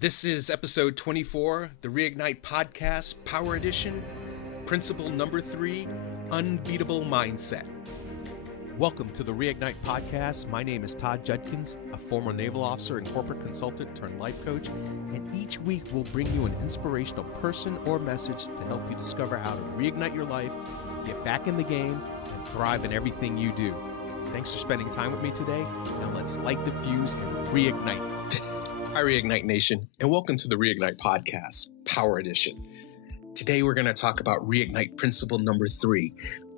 This is episode 24, the Reignite Podcast, Power Edition, Principle number 3, Unbeatable Mindset. Welcome to the Reignite Podcast. My name is Todd Judkins, a former naval officer and corporate consultant turned life coach, and each week we'll bring you an inspirational person or message to help you discover how to reignite your life, get back in the game, and thrive in everything you do. Thanks for spending time with me today. Now let's light the fuse and reignite. Hi, Reignite Nation, and welcome to the Reignite Podcast, Power Edition. Today, we're going to talk about Reignite Principle number 3,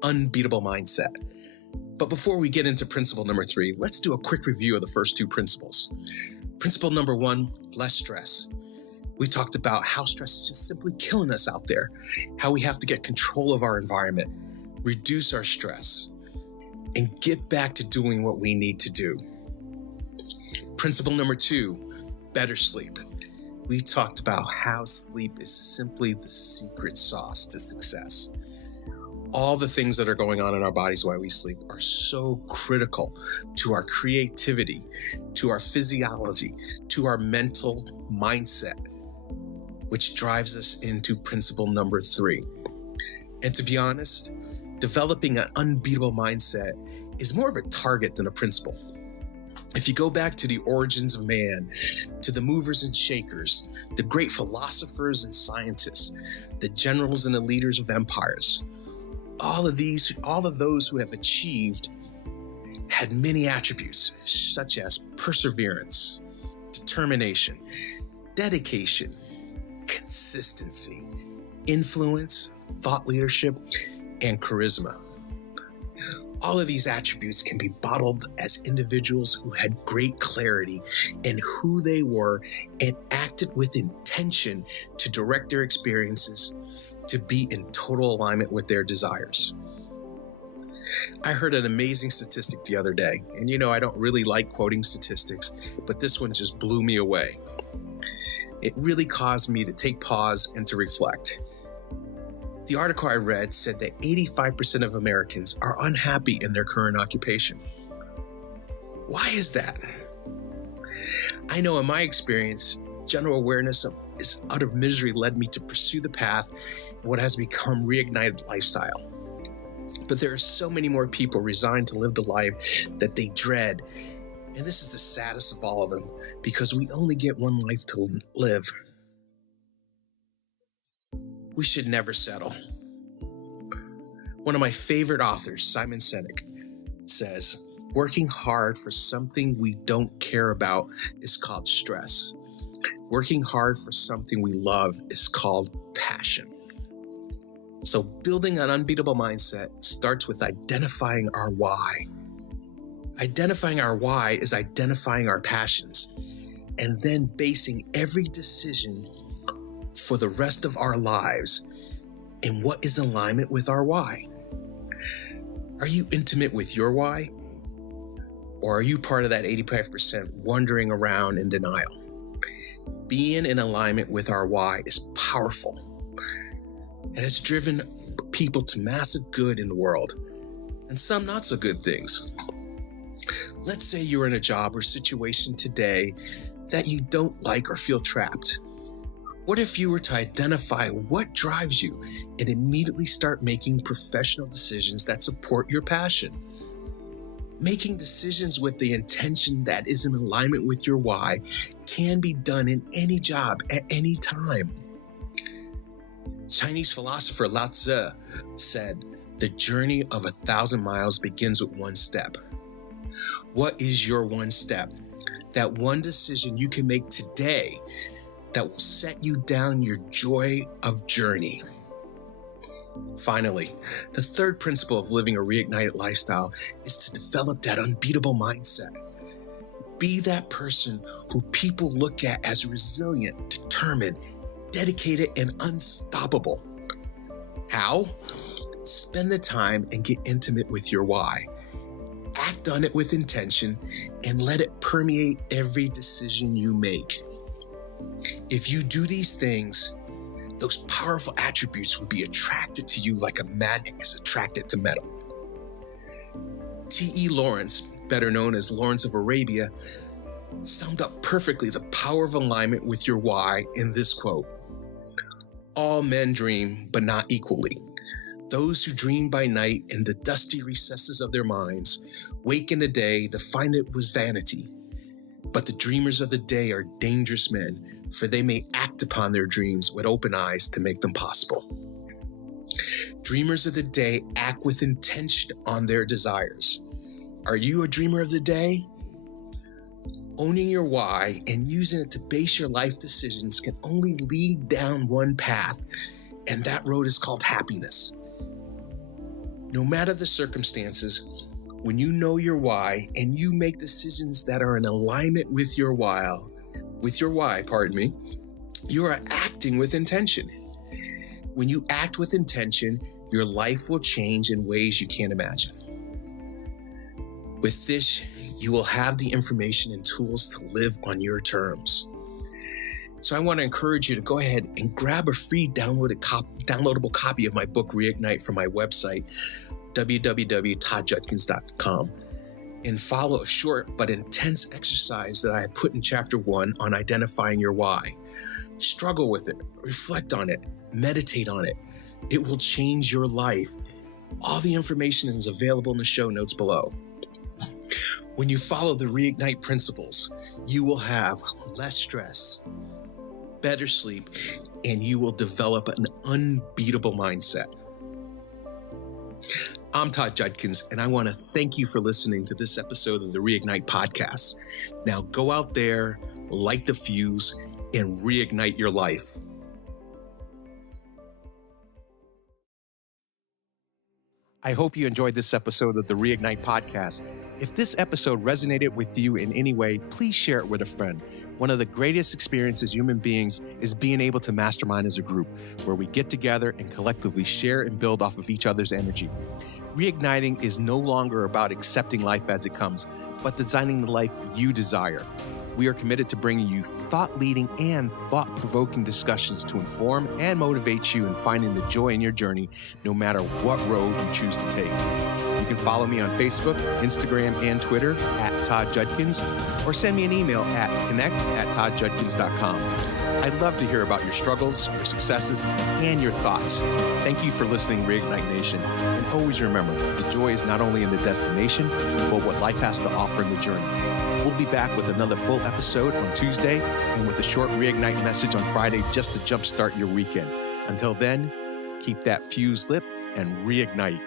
Unbeatable Mindset. But before we get into Principle number 3, let's do a quick review of the first two principles. Principle number 1, less stress. We talked about how stress is just simply killing us out there, how we have to get control of our environment, reduce our stress, and get back to doing what we need to do. Principle number 2, better sleep. We talked about how sleep is simply the secret sauce to success. All the things that are going on in our bodies while we sleep are so critical to our creativity, to our physiology, to our mental mindset, which drives us into principle number 3. And to be honest, developing an unbeatable mindset is more of a target than a principle. If you go back to the origins of man, to the movers and shakers, the great philosophers and scientists, the generals and the leaders of empires, all of those who have achieved had many attributes, such as perseverance, determination, dedication, consistency, influence, thought leadership, and charisma. All of these attributes can be bottled as individuals who had great clarity in who they were and acted with intention to direct their experiences to be in total alignment with their desires. I heard an amazing statistic the other day, and I don't really like quoting statistics, but this one just blew me away. It really caused me to take pause and to reflect. The article I read said that 85% of Americans are unhappy in their current occupation. Why is that? I know in my experience, general awareness of out of misery led me to pursue the path of what has become reignited lifestyle. But there are so many more people resigned to live the life that they dread. And this is the saddest of all of them, because we only get one life to live. We should never settle. One of my favorite authors, Simon Sinek, says, working hard for something we don't care about is called stress. Working hard for something we love is called passion. So building an unbeatable mindset starts with identifying our why. Identifying our why is identifying our passions, and then basing every decision for the rest of our lives in what is in alignment with our why. Are you intimate with your why? Or are you part of that 85% wandering around in denial? Being in alignment with our why is powerful. It has driven people to massive good in the world, and some not so good things. Let's say you're in a job or situation today that you don't like or feel trapped. What if you were to identify what drives you and immediately start making professional decisions that support your passion? Making decisions with the intention that is in alignment with your why can be done in any job at any time. Chinese philosopher Lao Tzu said, "The journey of 1,000 miles begins with one step." What is your one step? That one decision you can make today that will set you down your joy of journey. Finally, the third principle of living a reignited lifestyle is to develop that unbeatable mindset. Be that person who people look at as resilient, determined, dedicated, and unstoppable. How? Spend the time and get intimate with your why. Act on it with intention and let it permeate every decision you make. If you do these things, those powerful attributes will be attracted to you like a magnet is attracted to metal. T.E. Lawrence, better known as Lawrence of Arabia, summed up perfectly the power of alignment with your why in this quote: "All men dream, but not equally. Those who dream by night in the dusty recesses of their minds wake in the day to find it was vanity. But the dreamers of the day are dangerous men, for they may act upon their dreams with open eyes to make them possible." Dreamers of the day act with intention on their desires. Are you a dreamer of the day? Owning your why and using it to base your life decisions can only lead down one path, and that road is called happiness. No matter the circumstances, when you know your why and you make decisions that are in alignment with your why, you are acting with intention. When you act with intention, your life will change in ways you can't imagine. With this, you will have the information and tools to live on your terms. So I want to encourage you to go ahead and grab a free downloadable copy of my book, Reignite, from my website, www.toddjudkins.com, and follow a short but intense exercise that I have put in Chapter 1 on identifying your why. Struggle with it, reflect on it, meditate on it. It will change your life. All the information is available in the show notes below. When you follow the Reignite principles, you will have less stress, better sleep, and you will develop an unbeatable mindset. I'm Todd Judkins, and I want to thank you for listening to this episode of the Reignite podcast. Now go out there, light the fuse, and reignite your life. I hope you enjoyed this episode of the Reignite podcast. If this episode resonated with you in any way, please share it with a friend. One of the greatest experiences human beings is being able to mastermind as a group, where we get together and collectively share and build off of each other's energy. Reigniting is no longer about accepting life as it comes, but designing the life you desire. We are committed to bringing you thought-leading and thought-provoking discussions to inform and motivate you in finding the joy in your journey, no matter what road you choose to take. You can follow me on Facebook, Instagram, and Twitter at Todd Judkins, or send me an email at connect@toddjudkins.com. I'd love to hear about your struggles, your successes, and your thoughts. Thank you for listening, Reignite Nation. And always remember, the joy is not only in the destination, but what life has to offer in the journey. We'll be back with another full episode on Tuesday and with a short Reignite message on Friday just to jumpstart your weekend. Until then, keep that fuse lit and reignite.